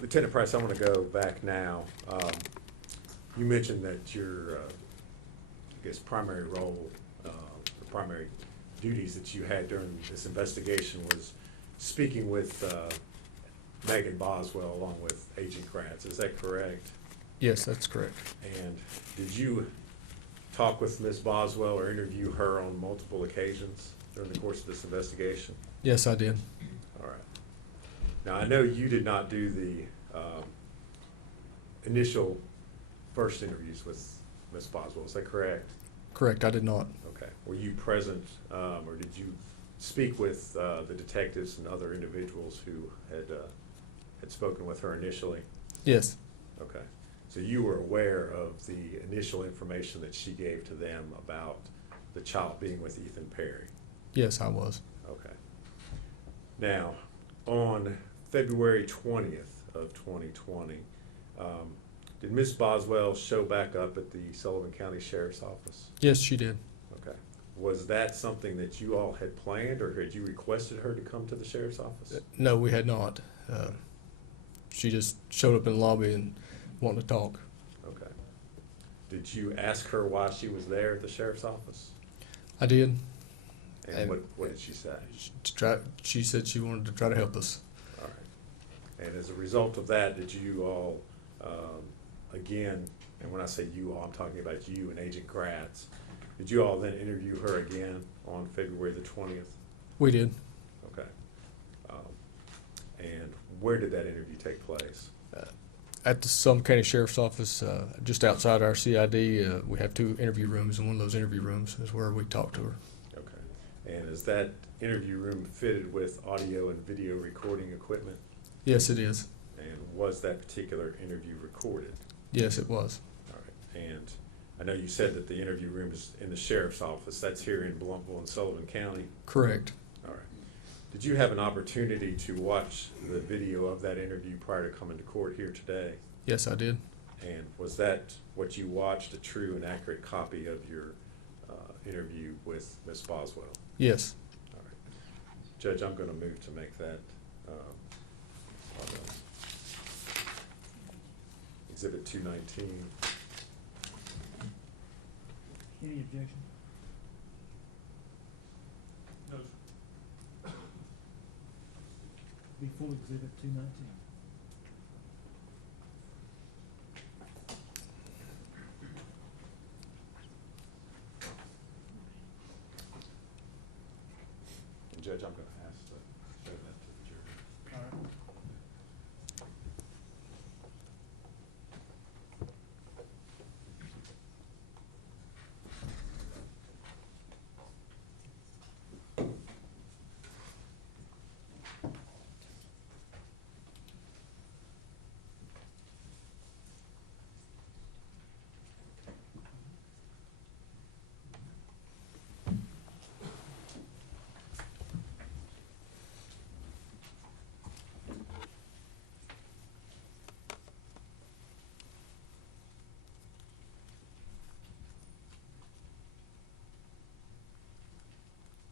Lieutenant Price, I want to go back now. You mentioned that your, I guess, primary role, the primary duties that you had during this investigation was speaking with Megan Boswell along with Agent Gratz. Is that correct? Yes, that's correct. And did you talk with Ms. Boswell or interview her on multiple occasions during the course of this investigation? Yes, I did. All right. Now, I know you did not do the initial first interviews with Ms. Boswell. Is that correct? Correct, I did not. Okay. Were you present, or did you speak with the detectives and other individuals who had spoken with her initially? Yes. Okay. So you were aware of the initial information that she gave to them about the child being with Ethan Perry? Yes, I was. Okay. Now, on February 20th of 2020, did Ms. Boswell show back up at the Sullivan County Sheriff's Office? Yes, she did. Okay. Was that something that you all had planned, or had you requested her to come to the Sheriff's Office? No, we had not. She just showed up in the lobby and wanted to talk. Okay. Did you ask her why she was there at the Sheriff's Office? I did. And what did she say? She said she wanted to try to help us. All right. And as a result of that, did you all, again, and when I say you all, I'm talking about you and Agent Gratz, did you all then interview her again on February the 20th? We did. Okay. And where did that interview take place? At the Sullivan County Sheriff's Office, just outside our CID, we have 2 interview rooms, and one of those interview rooms is where we talked to her. Okay. And is that interview room fitted with audio and video recording equipment? Yes, it is. And was that particular interview recorded? Yes, it was. All right. And I know you said that the interview room is in the Sheriff's Office. That's here in Blumpville and Sullivan County? Correct. All right. Did you have an opportunity to watch the video of that interview prior to coming to court here today? Yes, I did. And was that what you watched, a true and accurate copy of your interview with Ms. Boswell? Yes. All right. Judge, I'm going to move to make that Exhibit 219. Any objection? No, sir. Be full exhibit 219. And Judge, I'm going to ask to show that to the jury. All right.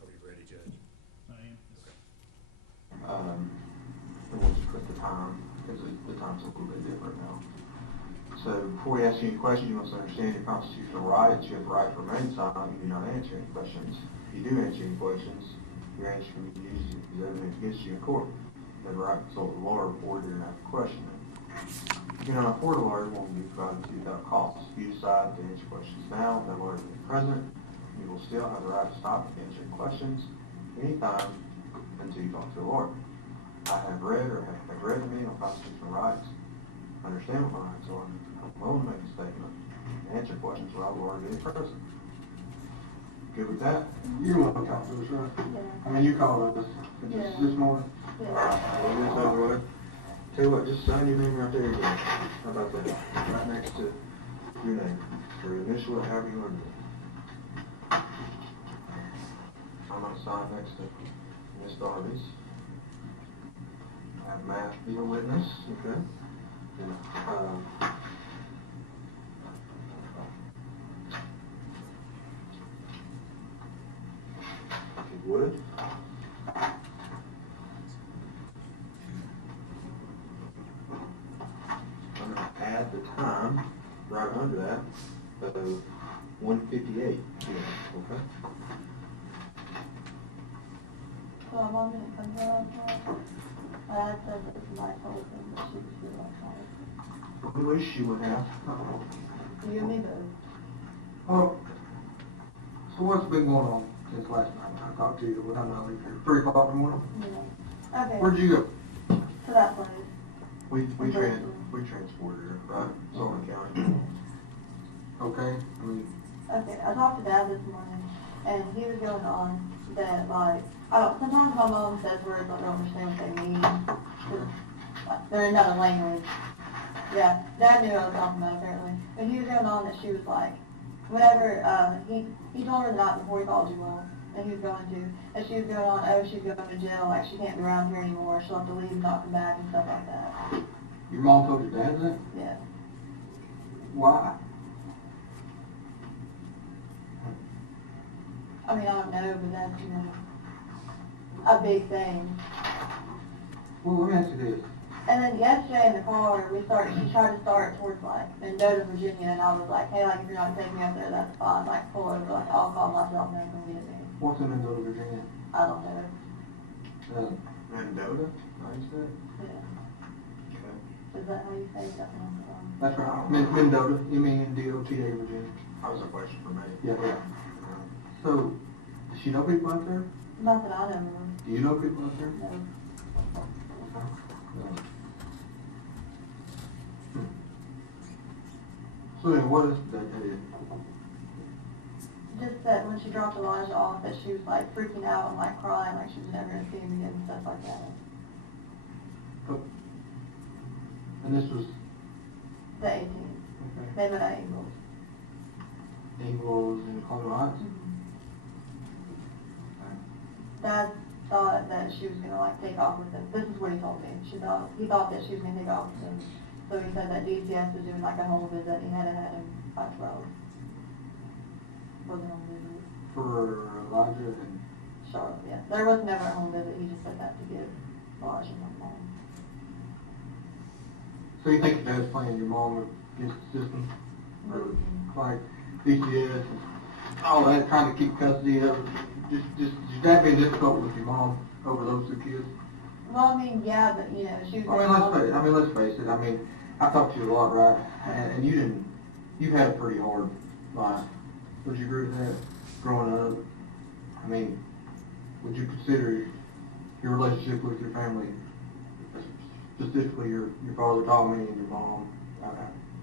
Are we ready, Judge? I am. And we'll just put the time, because the time's a little bit different now. So before we ask you any questions, you must understand your constitutional rights. You have the right to remain silent. You do not answer any questions. If you do answer any questions, your answer can be used as evidence against you in court. You have the right to consult the lawyer before you do after questioning. If you do not afford a lawyer, one will be provided to you without cost. If you decide to answer questions now, no lawyer will be present. You will still have the right to stop answering questions anytime until you talk to a lawyer. I have read or have read the manual on constitutional rights. I understand what my rights are. I'm willing to make a statement and answer questions without a lawyer being present. Good with that? You want to talk to us, right? Yeah. I mean, you called us Yeah. this morning. Yeah. Well, this over with. Tell you what, just sign your name right there again. How about that? Right next to your name, or initial it, however you want to do it. I'm going to sign next to Ms. Darby's. I have Matt be a witness, okay? And, if you would. the time right under that of 1:58 p.m., okay? So my mom didn't come here last night. My dad said that somebody told him that she was here last night. We wish she would have. You and me both. Oh, so what's been going on since last night when I talked to you? What time did I leave here? 3 o'clock in the morning? Yeah. Okay. Where'd you go? To that place. We transported her, right? Sullivan County. Okay, I mean, Okay, I talked to Dad this morning, and he was going on that, like, I don't, sometimes my mom says words I don't understand what they mean, 'cause, like, they're in another language. Yeah, Dad knew what I was talking about apparently, but he was going on that she was like, whenever, he told her the night before he called you all, and he was going to, and she was going on, oh, she's going to jail, like, she can't be around here anymore, she'll have to leave and not come back and stuff like that. your mom told your dad that? Yeah. Why? I mean, I don't know, but that's, you know, a big thing. Well, let me ask you this. And then yesterday in the car, she tried to start towards like Mendota, Virginia, and I was like, hey, like if you're not taking me up there, that's fine. Like pull over, like I'll call myself and come get me. What's in Mendota, Virginia? I don't know. Mendota, how you say it? Yeah. Okay. Is that how you say it? That's wrong. That's right. Mendota, M-E-N-D-O-T-A, Virginia. That was a question for me. Yeah, yeah. So, does she know people out there? Not that I know of. Do you know people out there? No. No. So then what else did that tell you? Just that when she dropped Elijah off, that she was like freaking out and like crying, like she was never gonna see him again and stuff like that. Oh. And this was, The 18th. okay, They met at Ingles. Ingles in Colorado Heights? Dad thought that she was gonna like take off with him. This is what he told me. He thought that she was gonna take off with him. So he said that DCS was doing like a home visit. He had had him by 12. Wasn't a home visit. For Elijah and, Charlotte, yeah. There was never a home visit. He just said that to give Elijah home home. so you think your dad's playing your mom against the system? Or Mhm. like DCS and all that, trying to keep custody of it? Just that being difficult with your mom over those two kids? Well, I mean, yeah, but you know, she was. Let's face it. I mean, I talked to you a lot, right? And you've had a pretty hard life. Would you agree with that? Growing up, I mean, would you consider your relationship with your family, specifically your father Tommy and your mom,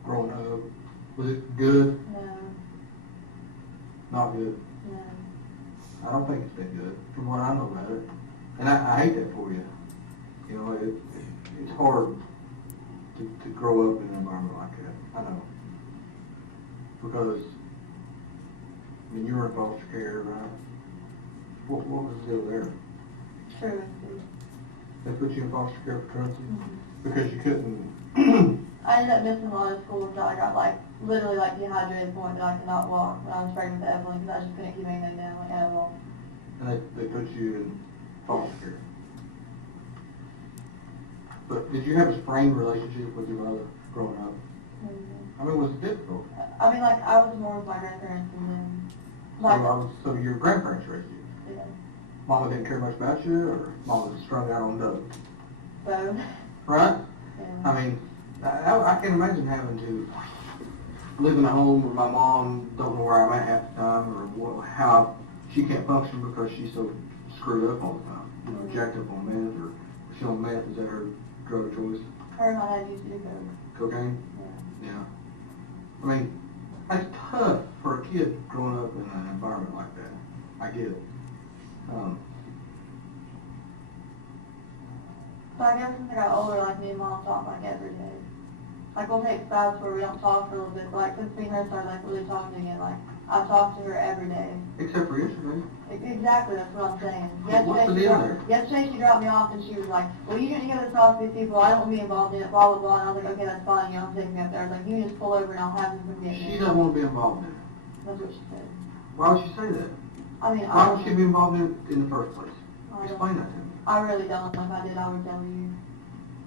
growing up, was it good? No, Not good. no. I don't think it's been good, from what I know about it. And I hate that for you. You know, it's hard to grow up in an environment like that. I know. Because, I mean, you were in foster care, right? What was the deal there? Truancy. They put you in foster care for truancy? Mhm. Because you couldn't, I ended up missing a lot of school until I got like literally like dehydrated to the point that I could not walk when I was pregnant with Evelyn because I just couldn't keep anything down like at all. and they put you in foster care. But did you have a strained relationship with your mother growing up? Mhm. I mean, was it difficult? I mean, like I was more with my grandparents and then like So your grandparents raised you? yeah, Mama didn't care much about you, or Mama was strung out on dope? both. Right? Yeah. I mean, I can't imagine having to live in a home where my mom don't know where I'm at half the time, or how she can't function because she's so screwed up all the time. You know, jacked up on meth, or she on meth, is that her drug of choice? Her and my dad used to do coke. Cocaine? Yeah. Yeah. I mean, that's tough for a kid growing up in an environment like that. I get it. So I guess since I got older, like me and Mom talk like every day. Like we'll take spouts where we don't talk for a little bit, but like since me and her started like really talking again, like I talk to her every day. Except for yesterday. Exactly, that's what I'm saying. What's the deal there? Yesterday she dropped me off and she was like, well, you didn't go to talk to these people, I don't want to be involved in it, blah, blah, blah. And I was like, okay, that's fine, you know, I'm taking me up there. I was like, you can just pull over and I'll have them come get me. She doesn't want to be involved in it. That's what she said. Why would she say that? I mean, Why would she be involved in it in the first place? I don't- Explain that to me. I really don't. If I did, I would tell you.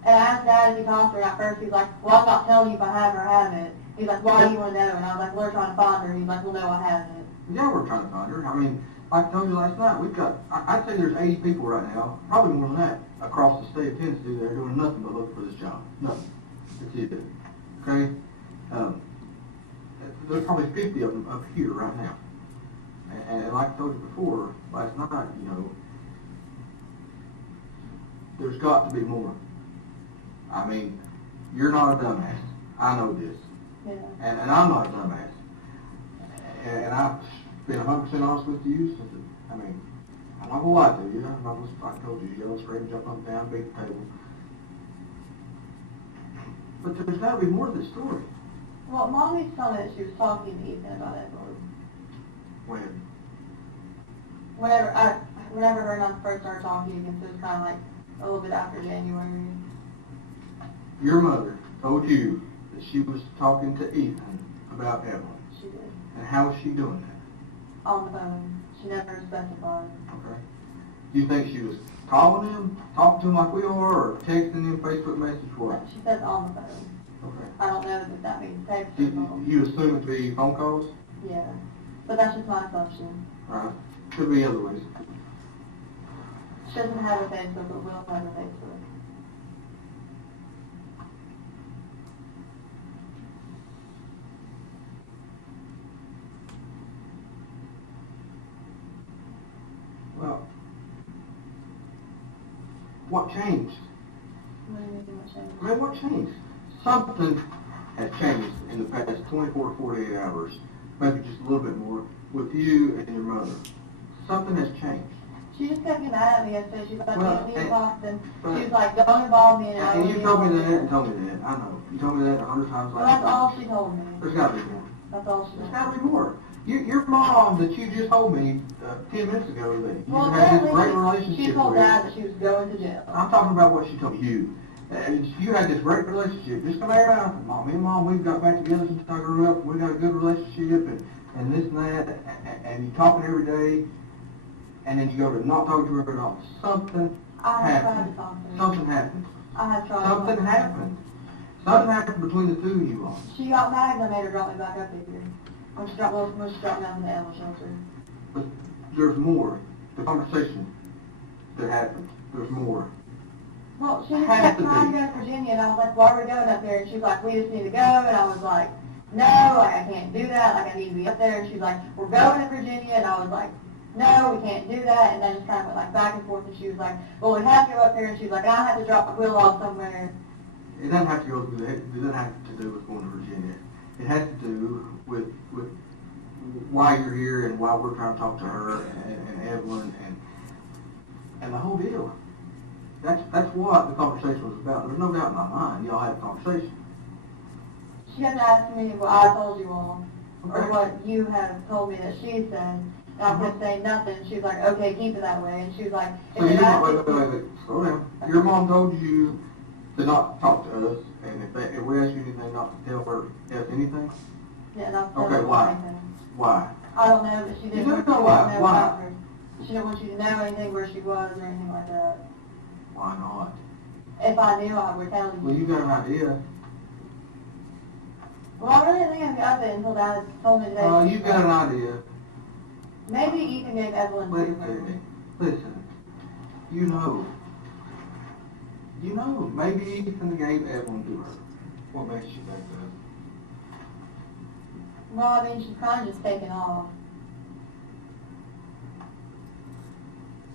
And I asked Dad if he talked to her, and at first he's like, well, I'm not telling you if I have or haven't. He's like, why do you want to know? And I was like, well, we're trying to find her. He's like, well, no, I haven't. Yeah, we're trying to find her. I mean, like I told you last night, we've got, I'd say there's 80 people right now, probably more than that, across the state of Tennessee that are doing nothing but look for this job. Nothing. That's it. Okay? There's probably 50 of them up here right now. And like I told you before, last night, you know, there's got to be more. I mean, you're not a dumbass. I know this. Yeah. And I'm not a dumbass. And I've been 100% honest with you since, I mean, I'm not gonna lie to you. I'm not gonna, I told you, yell, scream, jump up and down, beat the table. But there's gotta be more to this story. Well, Mommy told me that she was talking to Ethan about Edward. When? Whenever her and I first started talking again, so it was kind of like a little bit after January. Your mother told you that she was talking to Ethan about Evelyn. She did. And how was she doing that? On the phone. She never specified. Okay. Do you think she was calling him, talking to him like we are, or texting him, Facebook message, what? She said on the phone. Okay. I don't know if that means text or call. You assume it to be phone calls? Yeah. But that's just my assumption. Right. Could be other ways. She doesn't have a Facebook, but will have a Facebook. Well, what changed? What do you mean what changed? I mean, what changed? Something has changed in the past 24 to 48 hours, maybe just a little bit more, with you and your mother. Something has changed. She just kept getting mad at me yesterday. She's like, Well, we need to talk to them. but- She was like, don't involve me in it. I And don't you need told me to that involve and told me that. I know. You told me that 100 times Well, last that's all night. she told me. There's got to be more. That's all she There's told got me. to be more. Your mom that you just told me 10 minutes ago that you Well, had this great apparently, she relationship told with. Dad that she was going to jail. I'm talking about what she told you. You had this great relationship. Just come here now. Me and Mom, we've got back together since I grew up. We got a good relationship and this and that. And you talking every day. And then you go to not talk to her at all. Something I have tried to happened. talk to her. Something happened. I have tried to Something talk to her. happened. Something happened between the two of you all. She got mad and I made her drop me back up here. When she dropped me off in the animal shelter. But there's more. The conversation that happened. There's more. Well, she just Has kept to trying be. to go to Virginia, and I was like, why are we going up there? And she was like, we just need to go. And I was like, no, like, I can't do that. Like, I need to be up there. And she's like, we're going to Virginia. And I was like, no, we can't do that. And I just kind of went like back and forth. And she was like, well, we have to go up there. And she was like, I have to drop Will off somewhere. It doesn't have to go through that. It doesn't have to do with going to Virginia. It has to do with why you're here and why we're trying to talk to her and Evelyn and the whole deal. That's what the conversation was about. There's no doubt in my mind. Y'all had a conversation. She kept asking me what I told you all, or Okay. what you have told me that she said. And I kept saying nothing. She was like, okay, keep it that way. And she was like, So if your it mom, asks wait, slow down. Your mom told you to not talk to us, and if we ask you anything, not to tell her else anything? yeah, not to Okay, tell her why? anything. Why? I don't know, but she didn't You want don't you know to why. know Why? about her. She didn't want you to know anything where she was or anything like that. Why not? If I knew, I would tell Well, you. you got an idea. Well, I really didn't think I'd got it until Dad told me today. You got an idea. Maybe Ethan gave Evelyn to Listen her. to me. Listen. You know. Maybe Ethan gave Evelyn to her. What makes you think that? Well, I mean, she's kind of just taken off.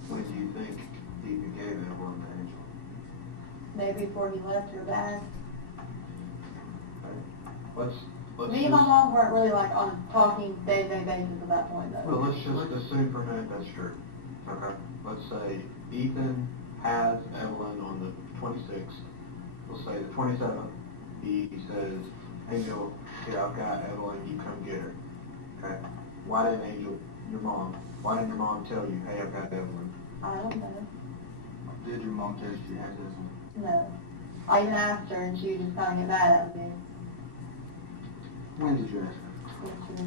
When do you think Ethan gave Evelyn to Angel? Maybe before he left her back. Let's Me and my mom weren't really like on a talking day-to-day basis at that point, though. Well, let's just assume for a minute that's true. Okay. Let's say Ethan has Evelyn on the 26th. We'll say the 27th. He says, Angel, yeah, I've got Evelyn, you come get her. Okay. Why didn't your mom tell you, hey, I've got Evelyn? I don't know. Did your mom tell you she has Evelyn? No. I even asked her, and she just kind of get mad at me. When did you ask her?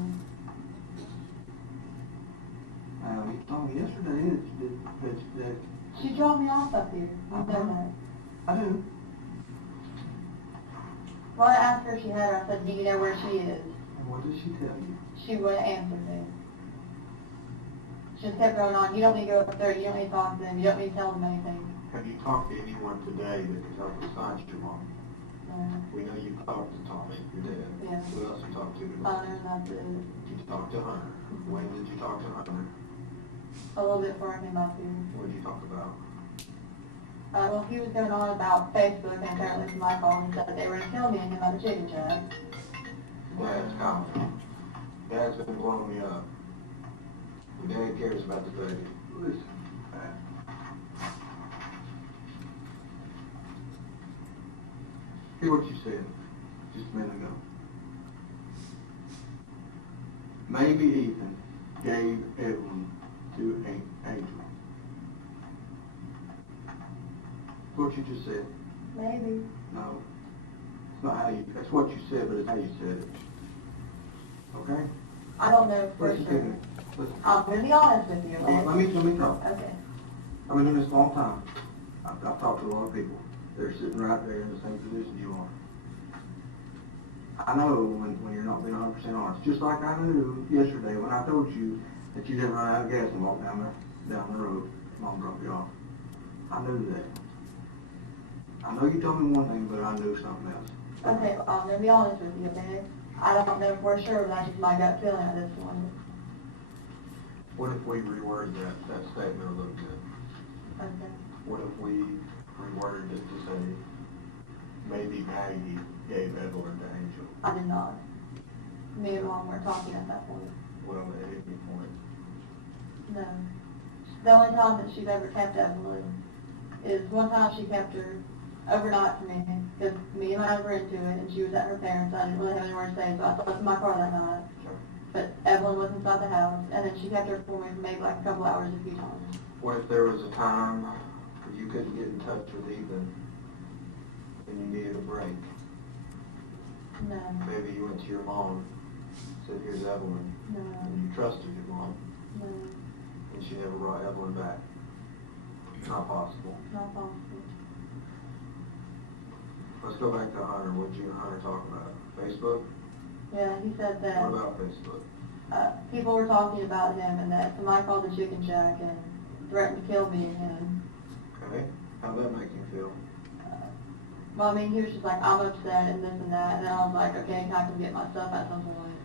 You told me yesterday that She dropped me off up here. You know that. I do. Well, I asked her if she had her. I said, do you know where she is? And what did she tell you? She wouldn't answer me. She just kept going on, you don't need to go up there, you don't need to talk to them, you don't need to tell them anything. Have you talked to anyone today that could help besides your mom? No. We know you talked to Tommy, your dad. Yeah. Who else you talked to today? Honor, that's it. Did you talk to Hunter? When did you talk to Hunter? A little bit before I came up here. What did you talk about? Well, he was going on about Facebook, and apparently from my phone, he said that they were going to kill me and him at the chicken shack. Dad's calling. Dad's been blowing me up. Your dad cares about the baby. Listen, Hear what you said just a minute ago. Maybe Ethan gave Evelyn to Angel. What you just said? Maybe. No. It's not how you, that's what you said, but it's how you said it. Okay? I don't know for Listen to sure. me. Listen. I'm going to be honest with you, okay? Let me talk. Okay. I've been doing this a long time. I've talked to a lot of people. They're sitting right there in the same position you are. I know when you're not being 100% honest. Just like I knew yesterday when I told you that you didn't run out of gas and walk down the road. Mom dropped you off. I knew that. I know you told me one thing, but I knew something else. Okay, well, I'm going to be honest with you, okay? I don't know for sure, but that's just my gut feeling at this point. What if we reworded that statement a little bit? Okay. What if we reworded it to say, maybe Maggie gave Evelyn to Angel? I did not. Me and Mom were talking at that point. Well, at any point. No. The only time that she's ever kept Evelyn is one time she kept her overnight for me, because me and my husband were into it, and she was at her parents'. I didn't really have anywhere to stay, so I slept in my car that night. Sure. But Evelyn was inside the house, and then she kept her for me for maybe like a couple hours a few times. What if there was a time where you couldn't get in touch with Ethan and you needed a break? No. Maybe you went to your mom, said, here's Evelyn, No. and you trusted your mom, No. and she never brought Evelyn back. Not possible. Not possible. Let's go back to Hunter. What did you and Hunter talk about? Facebook? Yeah, he said that What about Facebook? people were talking about him, and that somebody called the chicken shack and threatened to kill me and him. Okay. How'd that make you feel? Well, I mean, he was just like, I'm upset and this and that, and then I was like, okay, can I come get my stuff at some point?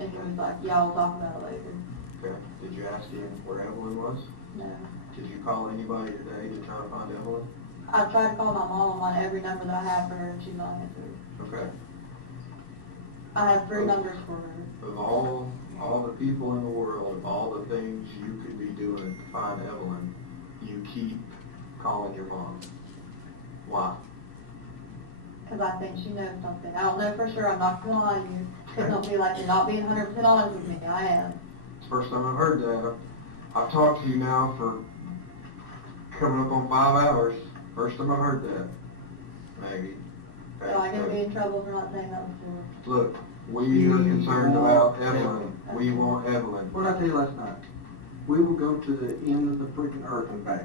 And he was like, yeah, we'll talk about it later. Okay. Did you ask him where Evelyn was? No. Did you call anybody today to try to find Evelyn? I tried to call my mom on every number that I have for her, and she's not answered. Okay. I have 3 numbers for her. Of all the people in the world, of all the things you could be doing to find Evelyn, you keep calling your mom. Why? Because I think she knows something. I don't know for sure. I'm not going to lie to you. Because don't be like, you're not being 100% honest with me. I am. It's the first time I've heard that. I've talked to you now for coming up on 5 hours. First time I've heard that, Maggie. Okay, So I'm going to be look. in trouble for not saying that before. Look, we are concerned about Evelyn. We want Evelyn. what did I tell you last night? We will go to the end of the freaking earth and back.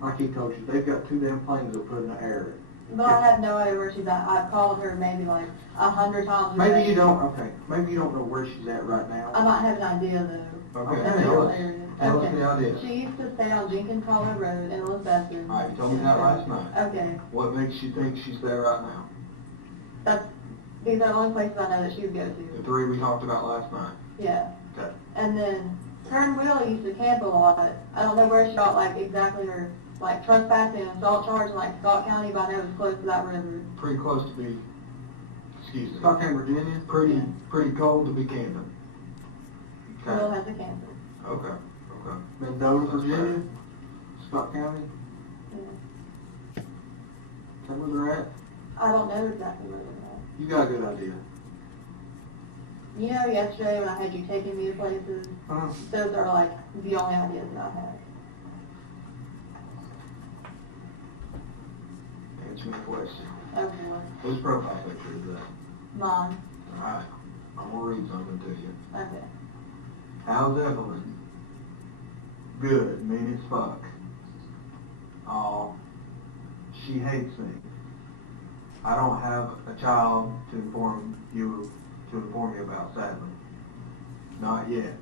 Like he told you, they've got 2 damn planes they'll put in the air. But I have no idea where she's at. I've called her maybe like 100 times. a Maybe day. you don't, okay, maybe you don't know where she's at right now. I might have an idea though. Okay, That's tell the us. area. Tell us Okay. the idea. She used to stay on Jenkins Hollow Road in Elizabethton. All right, you told me that last night. Okay. What makes you think she's there right now? These are the only places I know that she would go The to. 3 we talked about last night. Yeah. Okay. And then her and Will used to camp a lot. I don't know where she got like exactly her like trespassing and assault charge in like Scott County, but I know it was close to that river. Pretty close to be, excuse me, Stockton, Virginia? pretty cold to be camping. Will Okay, has a camper. okay. Mendoza, That's Virginia? Scott County? Yeah. Is that where they're at? I don't know exactly where they're at. You got a good idea. You know, yesterday when I had you taking me to places, those are like the only ideas that I had. Answer my question. Oh boy. Whose profile picture is that? Mine. Alright, I'm gonna read something to you. Okay. How's Evelyn? Good, mean as fuck. Aw, she hates me. I don't have a child to inform you about, sadly. Not yet.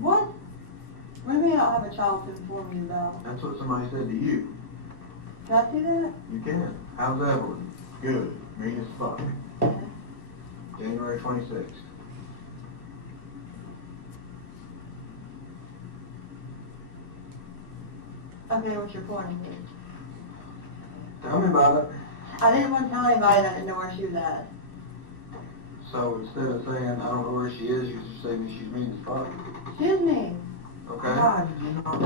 What? What do you mean I don't have a child to inform you about? That's what somebody said to you. Can I see that? You can. How's Evelyn? Good. Mean as fuck. Yeah. January 26th. Okay, what's your point of view? Tell me about it. I didn't want to tell anybody that I didn't know where she was at. So instead of saying, I don't know where she is, you just say she's mean as fuck. She is mean. Okay? God, you know,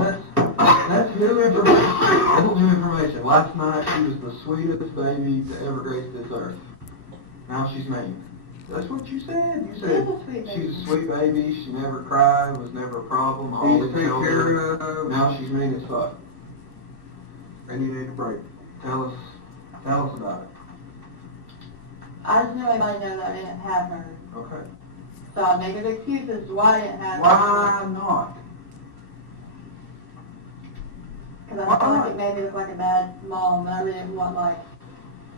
that's new information. That's new information. Last night, she was the sweetest baby to ever grace this earth. Now she's mean. That's what you said. You said She's a sweet baby. she's a sweet baby. She never cried. Was never a problem. Always take held care her. of. Now she's mean as fuck. And you need a break. Tell us about it. I just didn't want anybody to know that I didn't have her. Okay. So I make an excuse as to why I didn't have her. Why not? Because I felt like it made me look like a bad mom, and I really didn't want, like,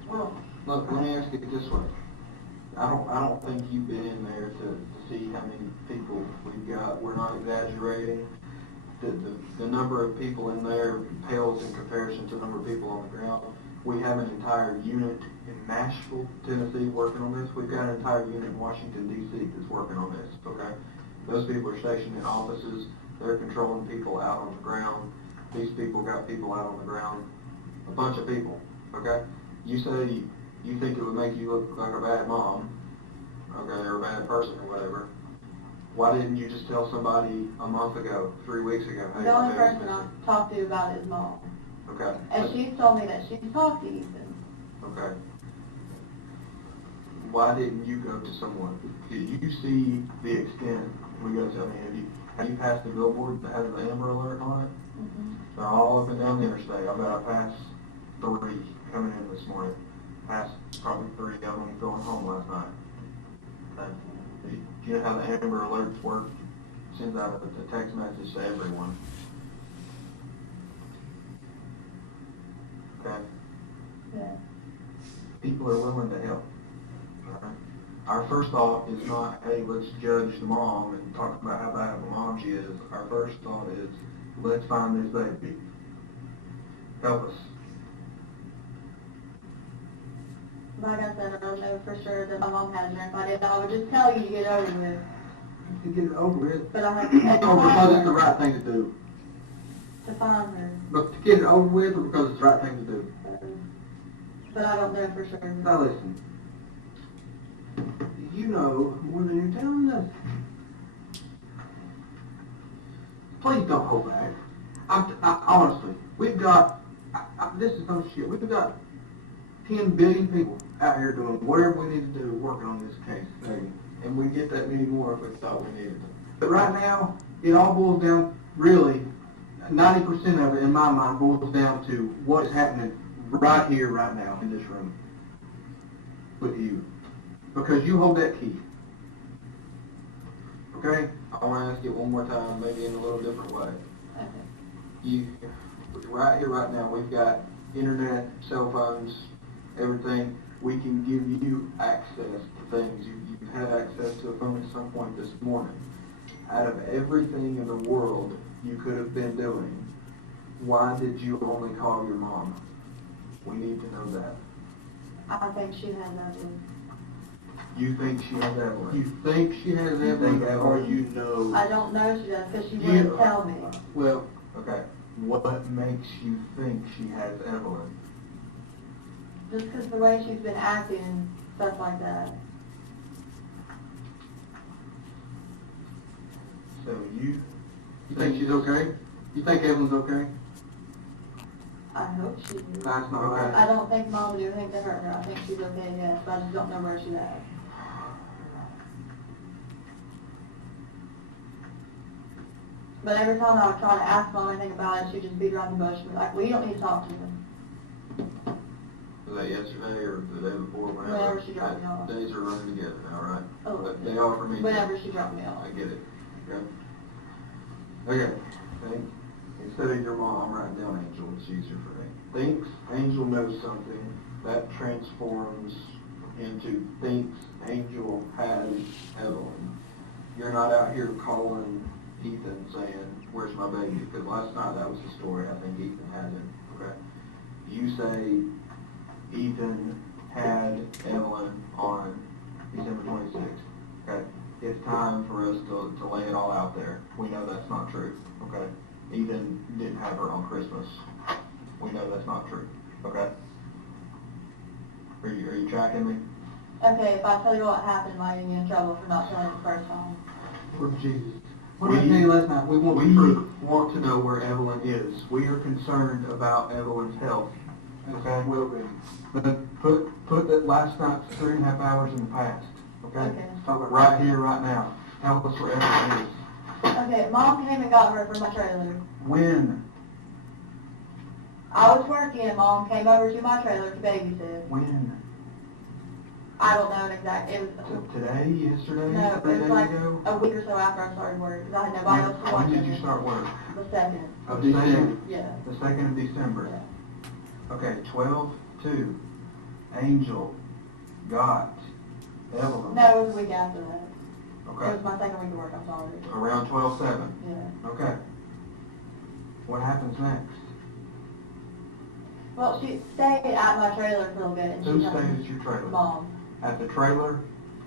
Well, look, let me ask you this way. I don't think you've been in there to see how many people we've got. We're not exaggerating. The number of people in there pales in comparison to the number of people on the ground. We have an entire unit in Nashville, Tennessee working on this. We've got an entire unit in Washington, D.C. that's working on this, okay? Those people are stationed in offices. They're controlling people out on the ground. These people got people out on the ground. A bunch of people, okay? You say you think it would make you look like a bad mom, okay, or a bad person or whatever. Why didn't you just tell somebody a month ago, 3 weeks ago? Hey, the only my baby's person missing? I've talked to about it is mom. Okay. And she's told me that she's talked to Ethan. Okay. Why didn't you go to someone? Did you see the extent? We go to, I mean, have you passed the billboard that has the Amber Alert on it? Mm-hmm. They're all up and down the interstate. I bet I passed 3 coming in this morning. Passed probably 3 of them going home last night. Okay. Do you know how the Amber Alerts work? Sends out a text message to everyone. Okay. Yeah. People are willing to help. Alright? Our first thought is not, hey, let's judge the mom and talk about how bad of a mom she is. Our first thought is, let's find this baby. Help us. Like I said, I don't know for sure that my mom has her. If I did, I would just tell you to get it over with. To get it over with. But I have to take Oh, because time it's the right thing to do. to find her. But to get it over with, or because it's the right thing to do? But I don't know for sure. Now listen. You know more than you're telling us. Please don't hold back. Honestly, we've got, this is no shit, we've got 10 billion people out here doing whatever we need to do working on this case. And we get that many more if we thought we needed to. But right now, it all boils down, really, 90% of it in my mind boils down to what is happening right here, right now, in this room with you. Because you hold that key. Okay? I want to ask you one more time, maybe in a little different way. Okay. You, right here, right now, we've got internet, cell phones, everything. We can give you access to things. You've had access to a phone at some point this morning. Out of everything in the world you could have been doing, why did you only call your mom? We need to know that. I think she has that one. You think she has Evelyn? You think she has Evelyn, or you know? I don't know she does because she wouldn't tell me. Well, okay. What makes you think she has Evelyn? Just because the way she's been acting and stuff like that. So you think she's okay? You think Evelyn's okay? I hope she is. That's not right. I don't think mom would do anything to hurt her. I think she's okay, yes, but I just don't know where she's at. But every time I would try to ask mom anything about it, she'd just beat around the bush and be like, well, you don't need to talk to him. Was that yesterday or the day before? Whenever she dropped me off. Days are running together now, right? Oh, But they are for me. whenever she dropped me off. I get it. Okay. Okay. Think, instead of your mom, I'm writing down Angel. It's easier for me. Thinks Angel knows something that transforms into thinks Angel has Evelyn. You're not out here calling Ethan saying, where's my baby? Because last night that was the story. I think Ethan has it. Okay. You say Ethan had Evelyn on December 26th. Okay. It's time for us to lay it all out there. We know that's not true. Okay. Ethan didn't have her on Christmas. We know that's not true. Okay. Are you tracking me? Okay, if I tell you what happened, am I gonna get in trouble for not telling you the first time? For Jesus. What did I tell you last night? We want We proof. want to know where Evelyn is. We are concerned about Evelyn's health. Okay? Will be. But put that last night's 3.5 hours in the past. Okay? Okay. Talk about Right here, right now. Tell us where Evelyn is. Okay, Mom came and got her from my trailer. When? I was working and Mom came over to my trailer to babysit. When? I don't know an exact, it was, Today? Yesterday? no, 3 it was days like ago? a week or so after I started work, because I had nobody else to watch When it. did you start work? The second, Of December? yeah. The 2nd of December? Yeah. Okay, 12/2. Angel got Evelyn. No, it was a week after that. It Okay. was my second week of work, I'm sorry. Around 12/7. Yeah. Okay. What happens next? Well, she stayed at my trailer for a little bit and Who she stayed at your trailer? Mom, At the trailer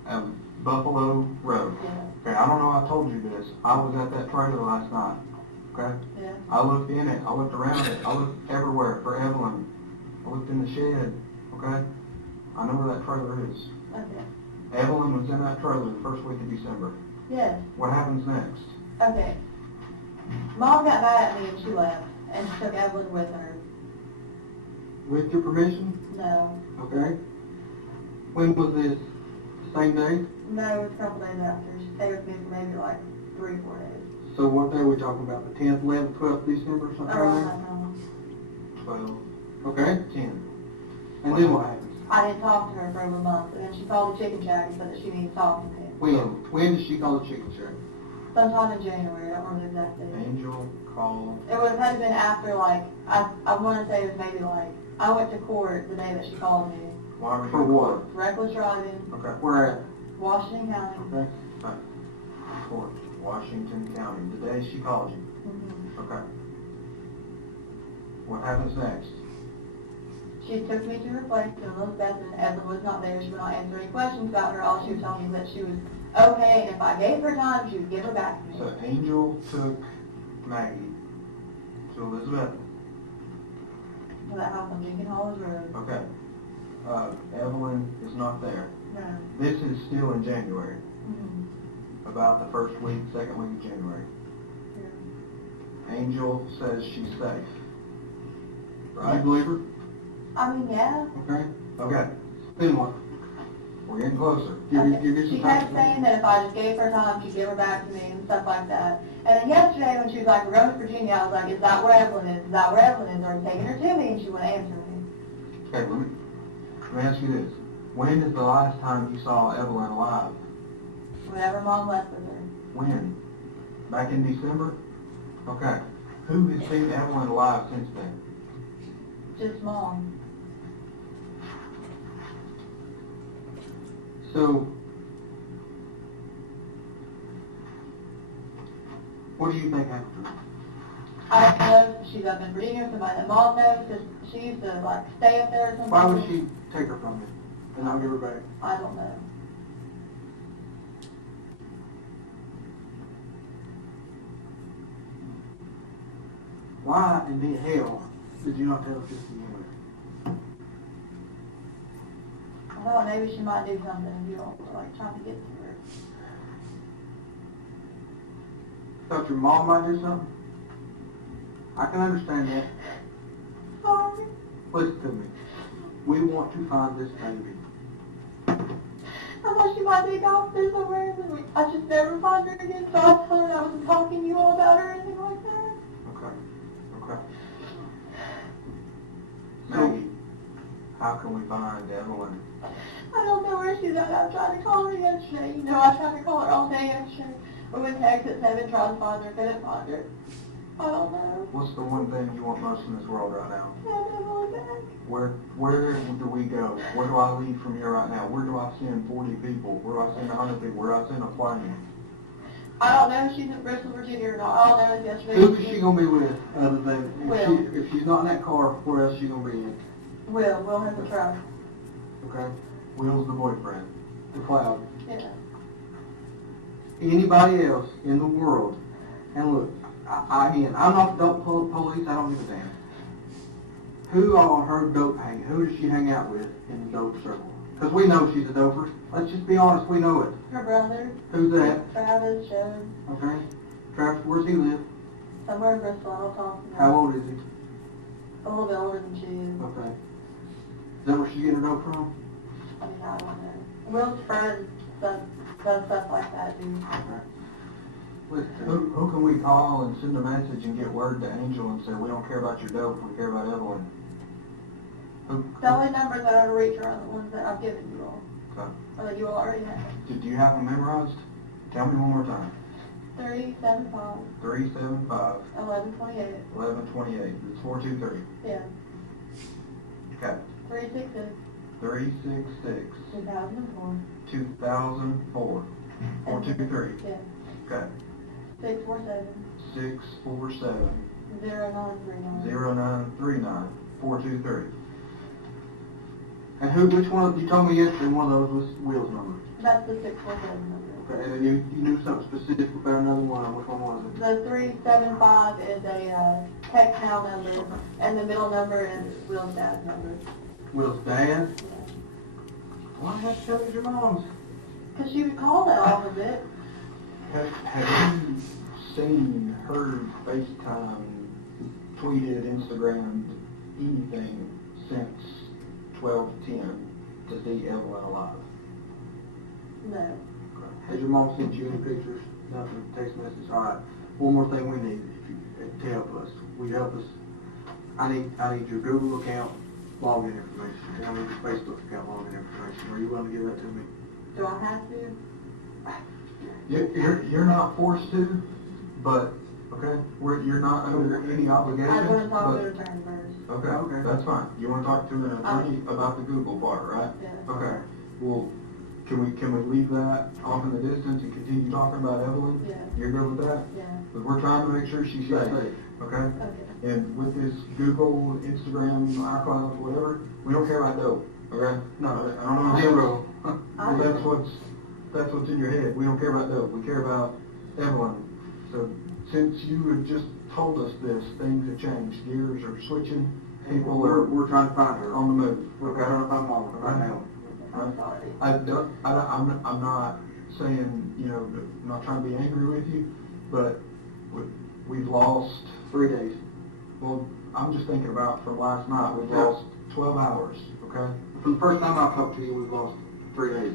at Buffalo Road. yeah, Okay, I don't know I told you this. I was at that trailer last night. Okay? yeah. I looked in it. I looked around it. I looked everywhere for Evelyn. I looked in the shed. Okay? I know where that trailer is. Okay. Evelyn was in that trailer the first week of December. Yes, What happens next? okay. Mom got mad at me and she left, and she took Evelyn with her. With your permission? No, Okay. When was this? Same day? no, it's a couple days after. She stayed with me for maybe like 3-4 days. So what day are we talking about? The 10th, 11th, 12th December, something Around like that time. 12, that? Okay. 10. And then what happens? I didn't talk to her for over a month, and then she called the chicken shack and said that she needed to talk to me. When did she call the chicken shack? Sometime in January, I don't remember the exact date. Angel called. It would have had to been after, like, I want to say it was maybe like, I went to court the day that she called me. Why were you For in what? court? Reckless driving, Okay. Where at? Washington County. Okay. Court, Washington County, the day she called you. Mhm. Okay. What happens next? She took me to her place in Elizabeth, and Evelyn was not there. She would not answer any questions about her. All she would tell me is that she was okay, and if I gave her time, she would give her back to me. So Angel took Maggie to Elizabeth. To that house on Jenkins Hollows Road. Okay. Evelyn is not there. No. This is still in January, Mhm. about the first week, second week of January. Yeah. Angel says she's safe. You Right? believe her? I mean, yeah. Okay. Okay, Then what? we're getting closer. Give Okay. you She some time. kept saying that if I just gave her time, she'd give her back to me and stuff like that. And then yesterday when she was like, we're going to Virginia, I was like, is that where Evelyn is? Is that where Evelyn is? Are you taking her to me? And she wouldn't answer me. Okay, let me ask you this. When is the last time you saw Evelyn alive? Whenever Mom left with her. When? Back in December? Okay. Who has seen Evelyn alive since then? Just Mom. So, what do you think happened? I don't know if she's up in Virginia or somebody that Mom knows, because she used to like stay up there or something. Why would she take her from you and not give her back? I don't know. Why in the hell did you not tell us this to begin with? I thought maybe she might do something if you don't like trying to get to her. Thought your mom might do something? I can understand that. Sorry. Listen to me. We want to find this baby. I thought she might be gone there somewhere, and then I just never find her again, so I told her I wasn't talking to you all about her or anything like that. Okay. Okay. So- Maggie, how can we find Evelyn? I don't know where she's at. I tried to call her yesterday. You know, I tried to call her all day yesterday. We would text at 7, tried to find her, couldn't find her. I don't know. What's the one thing you want most in this world right now? I don't know back. Where do we go? Where do I leave from here right now? Where do I send 40 people? Where do I send 100 people? Where do I send a plane? I don't know if she's in Bristol, Virginia or not. I don't know if yesterday. Who is she gonna be with, other than, Will. if she's not in that car, where else is she gonna be in? Will have the truck. Okay? Will's the boyfriend. The cloud. Yeah. Anybody else in the world, and look, again, I'm not the dope police, I don't give a damn. Who on her dope hang, who does she hang out with in the dope circle? Because we know she's a doper. Let's just be honest, we know it. Her brother. Who's that? Travis, Joe. Okay? Travis, where's he live? Somewhere in Bristol. I don't talk to him. How old is he? A little bit older than she is. Okay. Is that where she getting her dope from? I mean, I don't know. Will's friend does stuff like that, dude. Okay. Listen, Who can we call and send a message and get word to Angel and say, we don't care about your dope, we care about Evelyn? The only numbers that I reach are the ones that I've given you all. Okay. Or that you all already have. Do you have them memorized? Tell me one more time. 375 375 1128. 1128. It's 423. Yeah. Okay. 366 366 2004. 2004. 423. Yeah. Okay. 647 647 0939. 0939 423. and which one, you told me yesterday one of those was Will's number. That's the 647 number. Okay, and then you knew something specific about another one, which one was it? The 375 is a text now number, and the middle number is Will's dad's number. Will's dad? Yeah. Why have to tell us your mom's? Because she would call that off of it. Have you seen, heard, FaceTime, tweeted, Instagrammed anything since 12/10 to see Evelyn alive? No. Has your mom sent you any pictures? Nothing, text message? All right. One more thing we need, to help us. Will you help us? I need your Google account login information, and I need your Facebook account login information. Are you willing to give that to me? Do I have to? You're not forced to, but, okay, you're not under any obligation. I want to talk but- to the attorney first. Okay, that's fine. You want to talk to an attorney about the Google part, right? Yeah. Okay, well, can we leave that off in the distance and continue talking about Evelyn? Yeah. You're good with that? Yeah. Because we're trying to make sure she's safe, okay? Okay. And with this Google, Instagram, iCloud, whatever, we don't care about dope, okay? No, I don't know. zero. Well, that's what's in your head. We don't care about dope. We care about Evelyn. So since you have just told us this, things have changed. Gears are switching. People are We're trying to find her. on the move. We're trying to find mom right now. I'm sorry. I'm not saying, I'm not trying to be angry with you, but we've lost, 3 days. well, I'm just thinking about from last night, we've Yeah. lost 12 hours, okay? From the first time I talked to you, we've lost 3 days.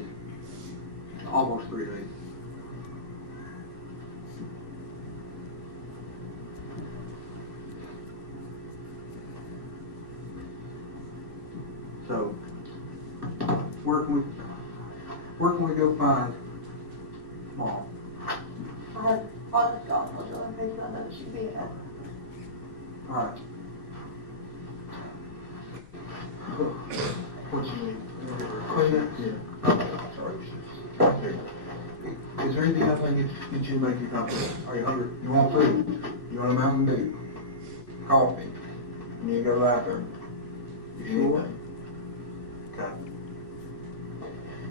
Almost 3 days. So, where can we go find mom? I have honest gospel on Facebook. I know that she'd be at. Alright. What you need? Clean Yeah. Sorry. Is there anything else I can get you to make you comfortable? Are you hungry? You want food? You want a Mountain Dew? Coffee? You need to go to the bathroom? You sure? Anything? Okay.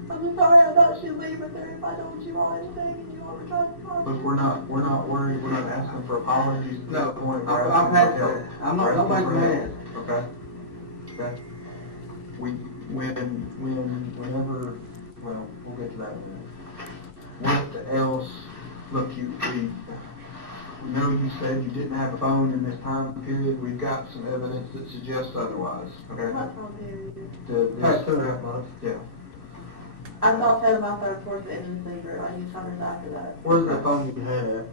I'm sorry. I thought she'd leave with her if I told you all anything and you all were trying to find Look, her. we're not worried, we're not asking for apologies at No, this point. I've had that. I'm not, nobody's mad. Okay? Okay? Whenever, well, we'll get to that in a minute. What else, look, we know you said you didn't have a phone in this time period, we've got some evidence that suggests otherwise, okay? What phone period? Past 2.5 months. Yeah. I thought so my third, towards the end of the secret. I used hundreds after that. Where's that phone you had at?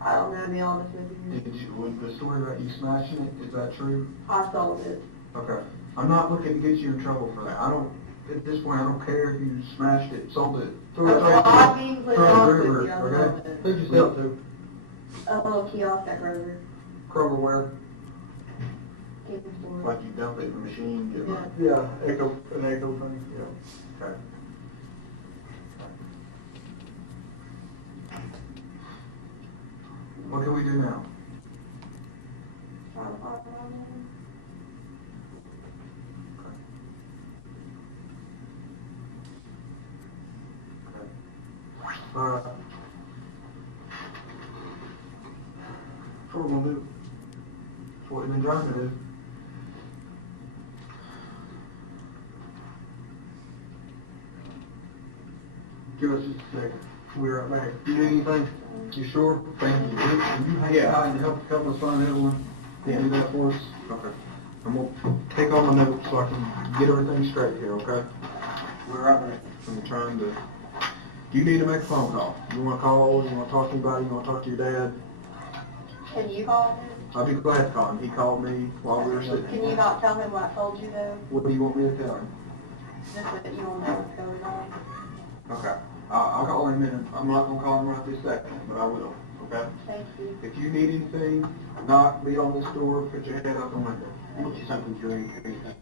I don't know, to be honest with you. Was the story about you smashing it, is that true? I sold it. Okay. I'm not looking to get you in trouble for that. At this point, I don't care if you smashed it, sold it. Throw it Okay, well, I'll be completely throw it in the honest with river, you. I okay? sold it. Who'd you sell it to? A little kiosk at Kroger, Kroger where? convenience store. Like you dump it in the machine, get like. Yeah, an echo thing, yeah. Okay. What can we do now? Try to park around there. Alright. That's what we're gonna do. That's what we've been trying to do. Give us just a second. We're right back. You need anything? You sure? Thank you. Will you hang out and help us find Evelyn? Do that for us? Okay. I'm gonna take all my notes so I can get everything straight here, okay? We're right back. I'm trying to. Do you need to make a phone call? You wanna call, you wanna talk to anybody, you wanna talk to your dad? Can you call him? I'll be glad to call him. He called me while we were sitting. Can you not tell him what I told you though? What do you want me to tell him? Just that you don't know what's going on. Okay. I'll call him in a minute. I'm not gonna call him right this second, but I will, okay? Thank you. If you need anything, knock, be on this door, put your head up the window. Get you something to drink or anything.